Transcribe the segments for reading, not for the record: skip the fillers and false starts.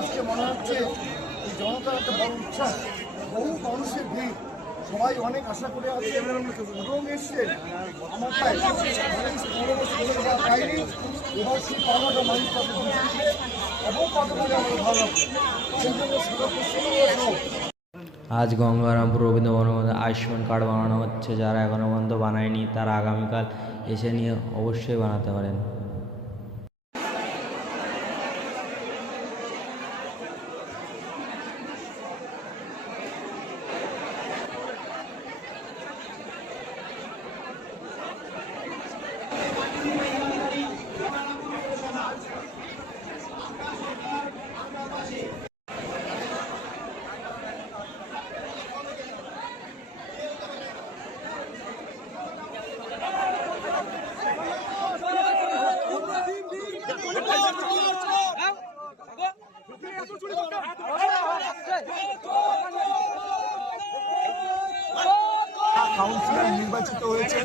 আজকে মনে হচ্ছে এই জনতার একটা বড় উৎসাহ, বহু মানুষের ভিড়, সবাই অনেক আশা করে আছে এবং এসছে। আমার প্রায় 15 বছর ধরে যা পাইনি, এবার সেই পাওনাটা মানুষ পাবে এবং পাতে পারে আমাদের ভালো লাগবে। সেই জন্য সদস্য আজ গঙ্গারামপুর রবীন্দ্রভবনের মধ্যে আয়ুষ্মান কার্ড বানানো হচ্ছে। যারা এখনও পর্যন্ত বানায়নি তারা আগামীকাল এসে নিয়ে অবশ্যই বানাতে পারেন। কাউন্সিলর নির্বাচিত হয়েছেন,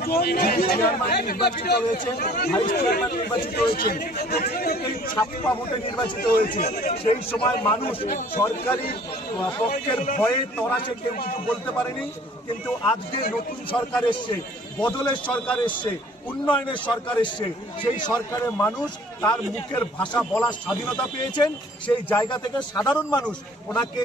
চেয়ারম্যান নির্বাচিত হয়েছেন, ভাইস চেয়ারম্যান নির্বাচিত হয়েছেন, প্রত্যেকেই ছাপ্পা ভোটে নির্বাচিত হয়েছে। সেই সময় মানুষ সরকারি পক্ষের ভয়ে তরাসে কেউ কিছু বলতে পারেনি, কিন্তু আজকে নতুন সরকার এসছে, বদলের সরকার এসছে, উন্নয়নের সরকার এসছে। সেই সরকারের মানুষ তার মুখের ভাষা বলার স্বাধীনতা পেয়েছেন। সেই জায়গা থেকে সাধারণ মানুষ ওনাকে